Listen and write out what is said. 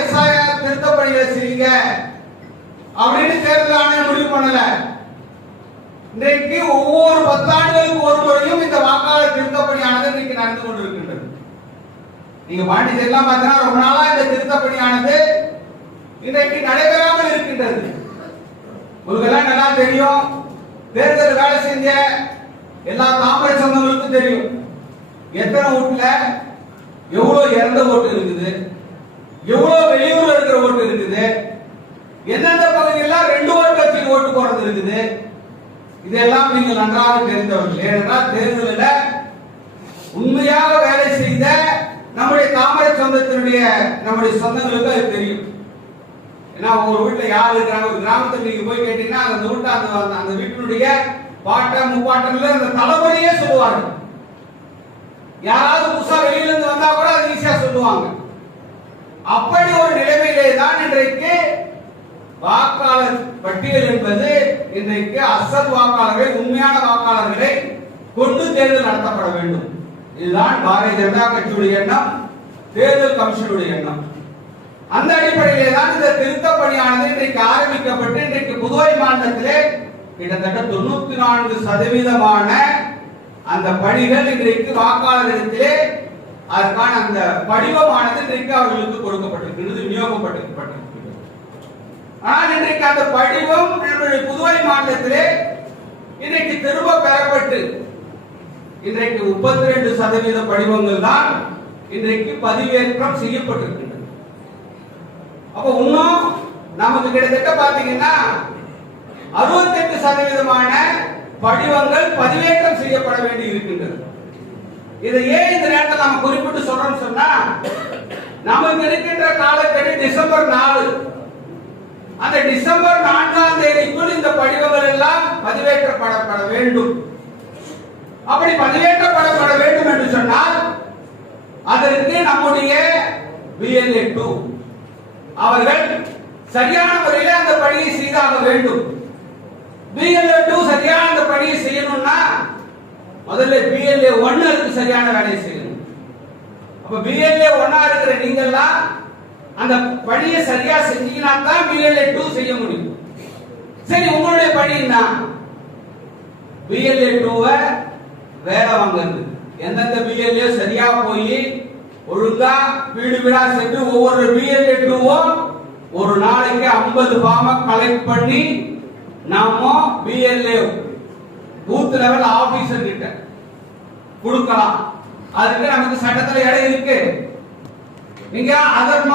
SI திருத்த பணிகளை செய்யுங்க. அப்படின்னு தேர்தல் ஆணையம் முடிவு பண்ணல. இன்றைக்கு ஒவ்வொரு பத்தாண்டுகளுக்கு ஒரு முறையும் இந்த வாக்காளர் திருத்த பணியானது இன்றைக்கு நடந்து கொண்டிருக்கின்றது. நீங்க பாண்டிச்சேரிலாம் பார்த்தீங்கன்னா ரொம்ப நாளா இந்த திருத்த பணியானது இன்றைக்கு நடைபெறாமல் இருக்கின்றது. உங்களுக்கெல்லாம் நல்லா தெரியும். தேர்தல் வேலை செஞ்ச எல்லா தாமரை சொந்தங்களுக்கும் தெரியும். எத்தனை வீட்டுல எவ்வளவு இறந்த ஓட்டு இருக்குது? எவ்வளவு வெளியூர்ல இருக்கிற ஓட்டு இருக்குது? எந்தெந்த பகுதியெல்லாம் ரெண்டு ஓட்டு கட்சிக்கு ஓட்டு போறது இருக்குது? இதெல்லாம் நீங்கள் நன்றாக தெரிந்தவர்கள். ஏனென்றால் தேர்தலில் உண்மையாக வேலை செய்த நம்முடைய தாமரை சொந்தத்தினுடைய நம்முடைய சொந்தங்களுக்கு அது தெரியும். ஏன்னா ஒரு வீட்டுல யார் இருக்கிறாங்க? ஒரு கிராமத்துல நீங்க போய் கேட்டீங்கன்னா அந்த வீட்டு அந்த அந்த- அந்த வீட்டினுடைய பாட்ட முப்பாட்டம்ல அந்த தலைமுறையே சொல்லுவாங்க யாராவது புதுசா வெளியில இருந்து வந்தா கூட அது ஈஸியா சொல்லுவாங்க. அப்படி ஒரு நிலைமையிலே தான் இன்றைக்கு வாக்காளர் பட்டியல் என்பது இன்றைக்கு அசல் வாக்காளர்களை உண்மையான வாக்காளர்களை கொண்டு தேர்தல் நடத்தப்பட வேண்டும். இதுதான் பாரதிய ஜனதா கட்சியுடைய எண்ணம் தேர்தல் கமிஷனுடைய எண்ணம். அந்த அடிப்படையிலே தான் இந்த திருத்த பணியானது இன்றைக்கு ஆரம்பிக்கப்பட்டு இன்றைக்கு புதுவை மாநிலத்திலே கிட்டத்தட்ட தொண்ணூத்தி நான்கு சதவீதமான அந்த பணிகள் இன்றைக்கு வாக்காளரிடத்திலே அதற்கான அந்த படிவமானது இன்றைக்கு அவர்களுக்கு கொடுக்கப்பட்டிருக்கிறது விநியோகப்பட்டிருக்கிறது ஆனால் இன்றைக்கு அந்த படிவம் நம்முடைய புதுவை மாநிலத்திலே இன்றைக்கு திரும்ப பெறப்பட்டு இன்றைக்கு முப்பத்தி ரெண்டு சதவீத படிவங்கள் தான் இன்றைக்கு பதிவேற்றம் செய்யப்பட்டிருக்கின்றன அப்ப இன்னும் நமக்கு கிட்டத்தட்ட பாத்தீங்கன்னா அறுபத்தெட்டு சதவீதமான படிவங்கள் பதிவேற்றம் செய்யப்பட வேண்டி இருக்கின்றது. இதை ஏன் இந்த நேரத்தில் நாம குறிப்பிட்டு சொல்றோம்னு சொன்னா நமக்கு இருக்கின்ற காலக்கெடு டிசம்பர் நாலு. அந்த டிசம்பர் நான்காம் தேதிக்குள் இந்த படிவங்கள் எல்லாம் பதிவேற்றப்படப்பட வேண்டும். அப்படி பதிவேற்றப்படப்பட வேண்டும் என்று சொன்னால் அதற்கு நம்முடைய பிஎல்ஏ டூ அவர்கள் சரியான முறையில் அந்த பணியை செய்தாக வேண்டும். பிஎல்ஏ டூ சரியான அந்த பணியை செய்யணும்னா முதல்ல பிஎல்ஏ ஒன்னு அதுக்கு சரியான வேலையை செய்யணும். அப்ப பிஎல்ஏ ஒன்னா இருக்கிற நீங்கெல்லாம் அந்த பணியை சரியா செஞ்சீங்கன்னா தான் பிஎல்ஏ டூ செய்ய முடியும். சரி உங்களுடைய பணி என்ன? பிஎல்ஏ டூவை வேலை வாங்குறது. எந்தெந்த பிஎல்ஏ சரியா போய் ஒழுங்கா வீடு வீடா சென்று ஒவ்வொரு பிஎல்ஏ டூவும் ஒரு நாளைக்கு 50 ஃபார்மை கலெக்ட் பண்ணி நாம பிஎல்ஏ பூத் லெவல் ஆபீசர் கிட்ட கொடுக்கலாம். அதுக்கு நமக்கு சட்டத்துல இடம் இருக்கு. நீங்க அதன்